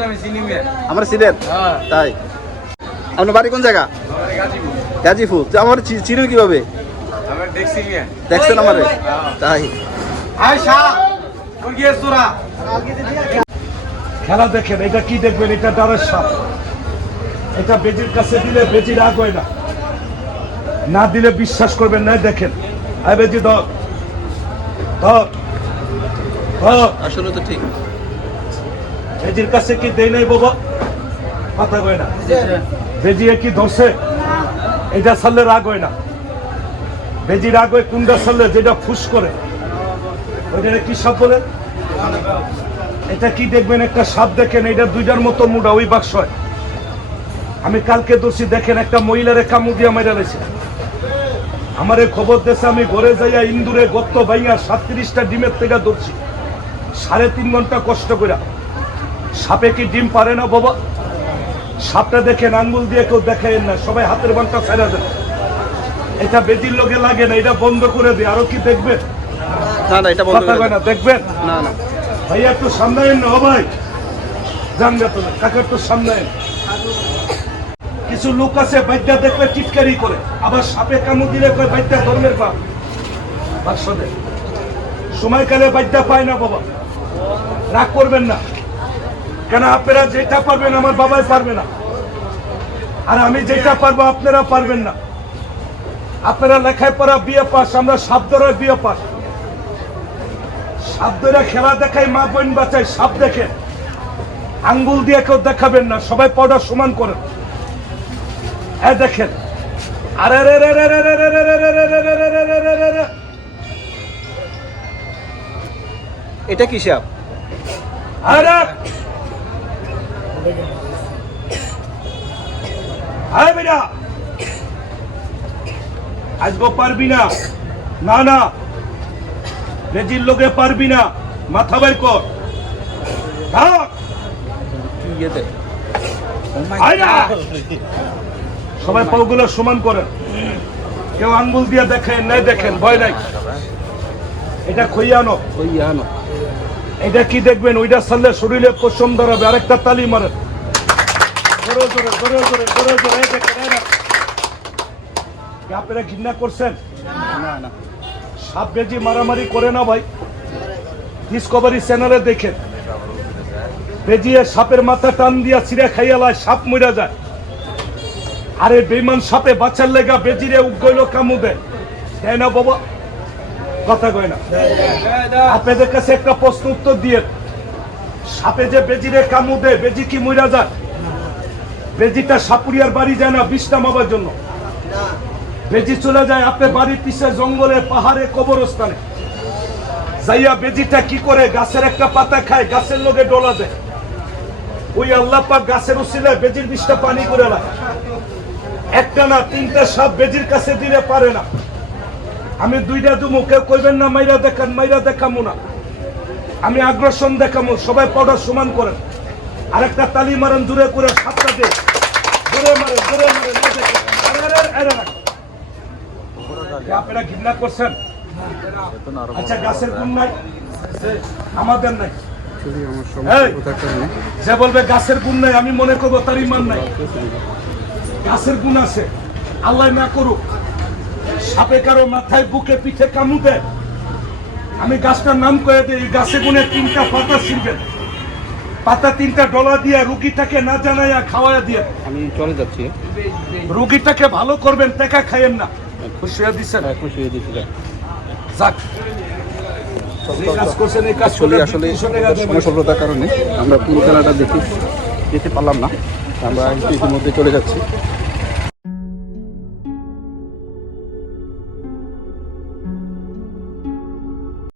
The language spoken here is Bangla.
আমি আমার সিলেট হ্যাঁ। তাই। আপনার বাড়ি কোন জায়গা? গাজীপুর। গাজীপুর তো আমার চিনেন কীভাবে? দেখছেন আমারে? তাই। খেলা দেখেন এটা কি দেখবেন? এটা ডারের সাপ। এটা বেজির কাছে দিলে বেজির রাগ হয় না। না দিলে বিশ্বাস করবেন না দেখেন। আয় বেজি ধর। ধর। ধর। আসলে তো ঠিক। বেজির কাছে কি দেই নাই বাবা? কথা কয় না। বেজিয়ে কি ধরছে? এটা ছাড়লে রাগ হয় না। বেজি রাগ হয় কুন্ডা ছাড়লে যেটা ফুস করে। ওইটা কি সাপ বলেন এটা কি দেখবেন? একটা সাপ দেখেন এটা দুইটার মতো মুডা ওই বাক্স হয়। আমি কালকে দোষী দেখেন একটা মহিলারে কামু দিয়া মেরা রয়েছে আমার এই খবর দেশে আমি ঘরে যাইয়া ইন্দুরে গত্ত ভাইয়া সাতত্রিশটা ডিমের থেকে ধরছি। সাড়ে তিন ঘণ্টা কষ্ট করে সাপে কি ডিম পারে না বাবা? সাপটা দেখেন আঙ্গুল দিয়ে কেউ দেখেন না সবাই হাতের বানটা ফেরা দেন। এটা বেদির লোকে লাগে না এটা বন্ধ করে দিয়ে আরও কি দেখবেন? না না এটা বন্ধ। না দেখবেন? না না। ভাইয়া একটু সামনে না ও ভাই। তুমি কাকে একটু সামনে কিছু লোক আছে বাইদ্যা দেখলে টিটকারি করে। আবার সাপে কামু দিলে কয় বাইদ্যা ধর্মের পাপ বাক্সদে সময়কালে বাইদ্যা পায় না বাবা। রাগ করবেন না। কেন আপনারা যেটা পারবেন আমার বাবাই পারবে না আর আমি যেটা পারব আপনারা পারবেন না আপনারা লেখায় পড়া বিয়ে পাস আমরা সাপ বিয়ে পাস সাপ ধরে খেলা দেখাই মা বোন বাঁচাই সাপ দেখে আঙ্গুল দিয়ে কেউ দেখাবেন না সবাই পড়া সমান করেন হ্যাঁ দেখেন আরে রে রে রে রে রে রে রে রে রে রে রে রে রে রে রে রে রে। এটা কি সাপ আরে আরে বেটা! আজগো পারবি না। না না। রেজির লোকে পারবি না। মাথা বাই কর। সবাই পাগুলো সমান করেন। কেউ আঙ্গুল দিয়ে দেখেন, নাই দেখেন, ভয় নাই। এটা খইয়ানো ওই ইয়ানো এটা কি দেখবেন? ওইটা ছাড়লে শরীরে পশম দাঁড়াবে। আরেকটা তালি। কি আপনারা ঘৃণা করছেন? সাপ বেজি মারামারি করে না ভাই। ডিসকভারি চ্যানেলে দেখেন। বেজিয়ে সাপের মাথা টান দিয়া ছিঁড়ে খাইয়ালায় সাপ মরা যায়। আরে বেমান সাপে বাচ্চার লেগা বেজিরে উগইল কামু দেয় না বাবা। কথা কয় না। আপনাদের কাছে একটা প্রশ্ন উত্তর দিয়ে সাপে যে বেজিরে কামু দেয়, বেজি কি মরা যায়? বেজিটা সাপুরিয়ার বাড়ি যায় না বিষটা মাবার জন্য। বেজি চলে যায় আপনার বাড়ির পিছে জঙ্গলে, পাহাড়ে, কবরস্থানে। যাইয়া বেজিটা কি করে? গাছের একটা পাতা খায়, গাছের লোকে ডোলা দেয়। ওই আল্লাহ পাক গাছের উচিলে বেজির বিষটা পানি করে রাখে। একটা না তিনটা সাপ বেজির কাছে দিলে পারে না। আমি দুইটা দুমু কেউ কইবেন না মাইরা দেখান মাইরা দেখামু না। আমি আগ্রাসন দেখামো সবাই পড়া সমান করেন। আরেকটা তালি মারেন দূরে করে সাতটা দে। জোরে মারে জোরে মারে না দেখে। আরে, আরে, আরে, আরে, আরে। আপনারা ঘৃণা করছেন? আচ্ছা গাছের গুণ নাই? আমাদের নাই। যে বলবে গাছের গুণ নাই আমি মনে করব তার ইমান নাই। গাছের গুণ আছে। আল্লাহ না করুক। সাপে কারও মাথায় বুকে পিঠে কামু দেয়। আমি গাছটার নাম করে দিই এই গাছে গুনে তিনটা পাতা ছিঁড়বেন পাতা তিনটা ডলা দিয়ে রুগীটাকে না জানাইয়া খাওয়াইয়া দিয়ে আমি চলে যাচ্ছি। রুগীটাকে ভালো করবেন টেকা খাইয়েন না। খুশি হয়ে দিচ্ছেন খুশি হয়ে দিয়েছিলাম যাক। আসলে আসলে। সমস্যার কারণে আমরা পুরো খেলাটা দেখি যেতে পারলাম না। আমরা ইতিমধ্যে চলে যাচ্ছি।